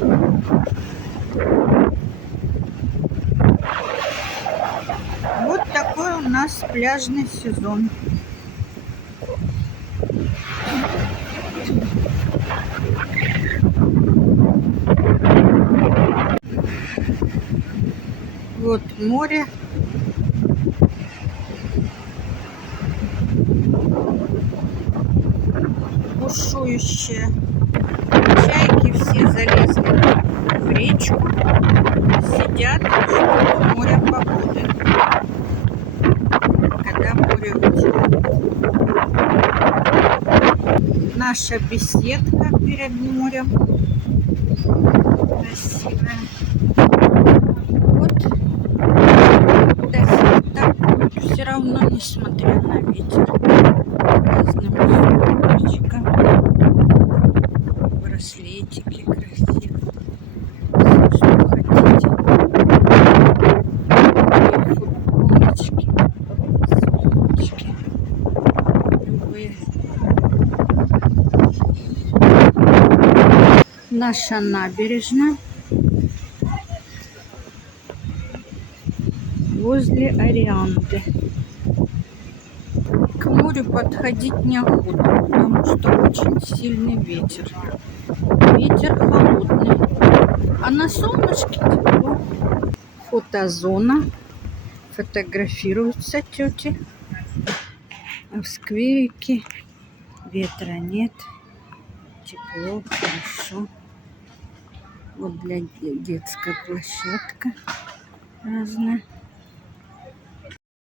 Вот такой у нас пляжный сезон. Вот море. Бушующее. Чайки все залезли в речку. Сидят, ждут моря погоды. Когда море уйдет. Наша беседка перед морем. Красивая. Вот. Так, все равно, несмотря на ветер, разным солнышком, браслетики красивые, все, что хотите, футболочки, сумочки, любые. Наша набережная возле Орианды. К морю подходить неохота, потому что очень сильный ветер. Ветер холодный. А на солнышке тепло. Фотозона. Фотографируются тети. А в скверике ветра нет. Тепло, хорошо. Вот для детская площадка разная.